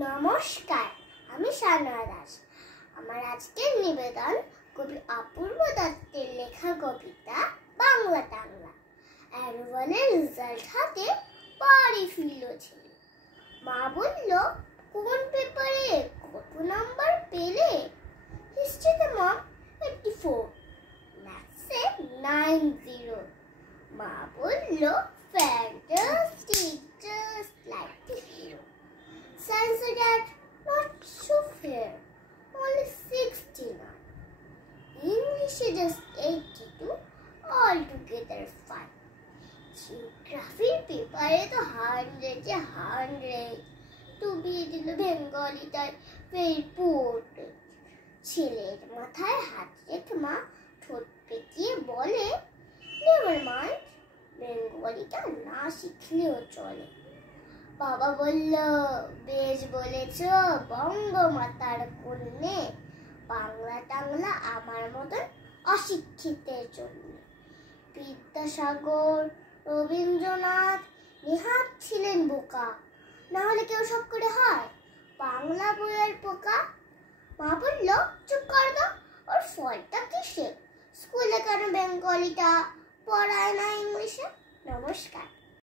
নমস্কার, আমি সানোয়া দাস। আমার আজকের নিবেদন কবি অপূর্ব দত্তের লেখা কবিতা বাংলা টাংলা। অ্যানুয়ালের রেজাল্ট হাতে বাড়ি ফিরল ছেলে। মা বলল, কোন পেপারে কত নাম্বার পেলে? হিস্ট্রিতে মম 84, ম্যাথসে 90। মা বলল, fantastic, just like the hero. Science dad, not so fair, only 69. English just 82, altogether fine. Geography paper to 100, ডুবিয়ে দিল বেঙ্গলিটায় very poor. ছেলের মাথায় হাত রেখে মা ঠোঁট পেঁচিয়ে বলে, never mind, বেঙ্গলিটা না শিখলেও চলে। বাবা বলল, বেশ বলেছ বঙ্গমাতার কন্যে, বাংলা টাংলা আমার মতন অশিক্ষিতের জন্য। বিদ্যাসাগর, রবীন্দ্রনাথ নেহাত ছিলেন বোকা, না হলে কেউ সব করে হয় বাংলা বইয়ের পোকা। মা বলল, চুপ কর দাও, ওর ফলটা কিসে? স্কুলে কেন বেঙ্গলিটা পড়ায় না ইংলিশে? নমস্কার।